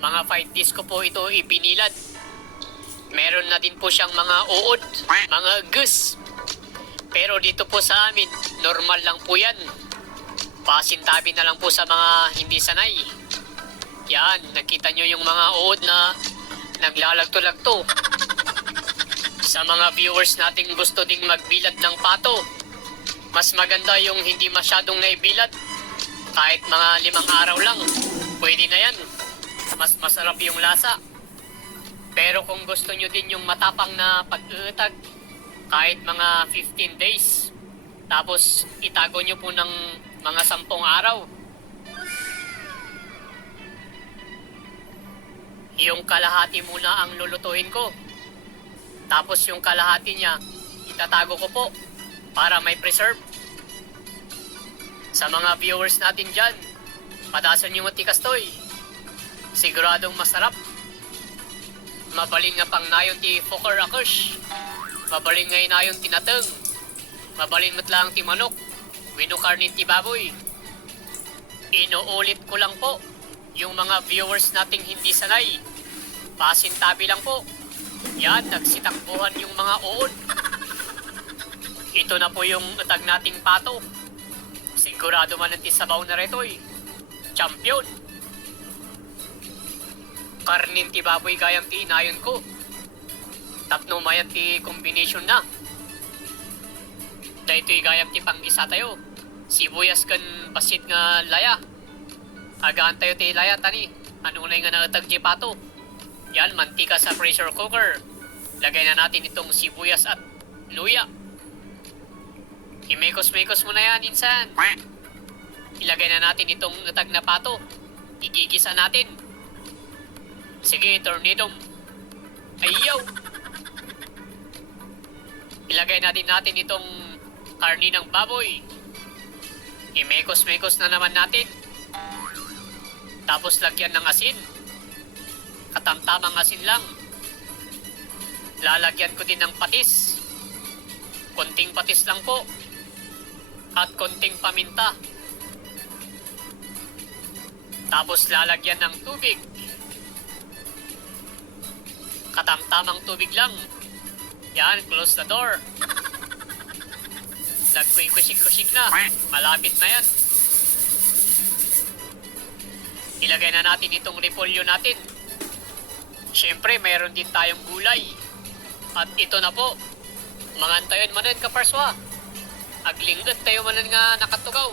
Mga 5 days ko po ito ibinilad. Meron na din po siyang mga uod, mga gus. Pero dito po sa amin, normal lang po yan. Pasintabi na lang po sa mga hindi sanay. Yan, nakita nyo yung mga uod na naglalagto-lagto. Sa mga viewers nating gusto ding magbilad ng pato, mas maganda yung hindi masyadong naibilad. Kahit mga 5 araw lang, pwede na yan. Mas masarap yung lasa. Pero kung gusto nyo din yung matapang na pag-uutag, kahit mga 15 days, tapos itago nyo po ng mga 10 araw. Yung kalahati muna ang lulutuin ko. Tapos yung kalahati niya, itatago ko po para may preserve. Sa mga viewers natin dyan, padasan yung matikastoy. Siguradong masarap. Mabaling nga pang nayon ti Fokker Akush. Mabaling nga nayon tinateng. Mabaling matlang ti manok. Winukarnin ti baboy. Inuulit ko lang po yung mga viewers nating hindi sanay. Pasintabi lang po. Yan, nagsitakbuhan yung mga uod. Ito na po yung utag nating pato. Sigurado man ang tisabaw na retoy. Champion. Karnin ti baboy gayam ti inayon ko. Tapno mayat ti combination na. Dahito'y gayam ti pang-isa tayo. Sibuyas kan pasit nga laya. Agaan tayo ti laya tani. Ano na nga nautag ti pato. Yan, mantika sa pressure cooker. Lagay na natin itong sibuyas at luya. Imekos-mekos mo na yan, insan. Ilagay na natin itong utag na pato. Igigisa natin. Sige, tornado. Ayaw. Ilagay na din natin itong karni ng baboy. Imekos-mekos na naman natin. Tapos lagyan ng asin. Katamtamang asin lang. Lalagyan ko din ng patis. Konting patis lang po. At konting paminta. Tapos lalagyan ng tubig. Katamtamang tubig lang. Yan, close the door. Nagkuy-kusik-kusik na. Malapit na yan. Ilagay na natin itong repolyo natin. Siyempre, mayroon din tayong gulay. At ito na po. Mangantayon manan kaparswa. Aglinggot tayo manan nga nakatugaw.